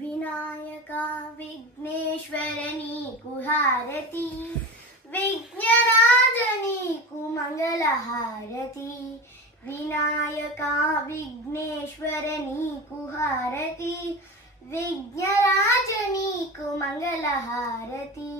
వినాయక విఘ్నేశ్వర నీకు హారతి, విఘ్నరాజ నీకు మంగళహారతి. వినాయక విఘ్నేశ్వర నీకు హారతి, విఘ్నరాజ నీకు మంగళహారతి.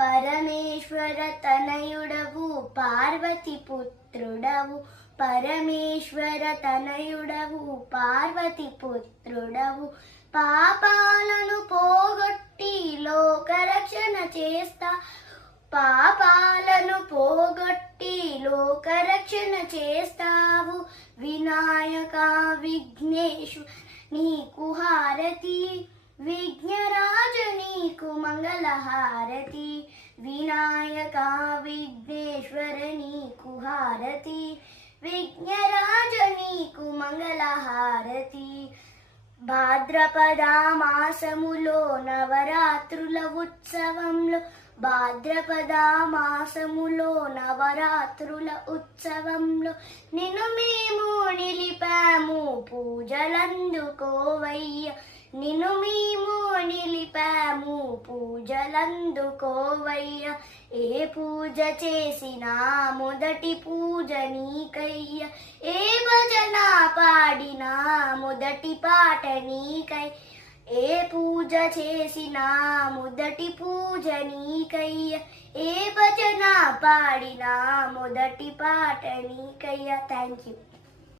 పరమేశ్వర తనయుడవు పార్వతి పుత్రుడవు, పరమేశ్వర తనయుడవు పార్వతి పుత్రుడవు. పాపాలను పోగొట్టి లోకరక్షణ చేస్తా, పాపాలను పోగొట్టి లోకరక్షణ చేస్తావు. వినాయక విఘ్నేశ్వర నీకు హారతి, విఘ్నరాజ నీకు మంగళహారతి. వినాయక విఘ్నేశ్వర నీకు హారతి, విఘ్నరాజ నీకు మంగళహారతి. భాద్రపద మాసములో నవరాత్రుల ఉత్సవంలో, భాద్రపద మాసములో నవరాత్రుల ఉత్సవంలో నిన్ను మేము నిలిపాము పూజలందుకోవయ్య, నిన్ను మేము నిలిపాము పూజలందుకోవయ్య. ఏ పూజ చేసినా మొదటి పూజ నీకయ్య, ఏ భజన పాడినా మొదటి పాట నీకై. ఏ పూజ చేసినా మొదటి పూజ నీకయ్య, ఏ భజన పాడినా మొదటి పాట నీకయ్య. Thank you.